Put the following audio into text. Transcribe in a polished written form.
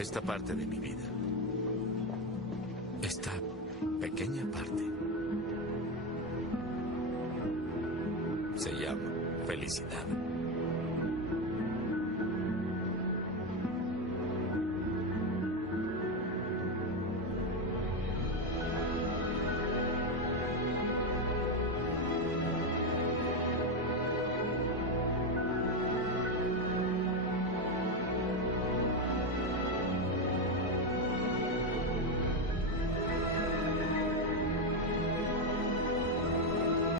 esta parte de mi vida. Esta pequeña parte se llama felicidad.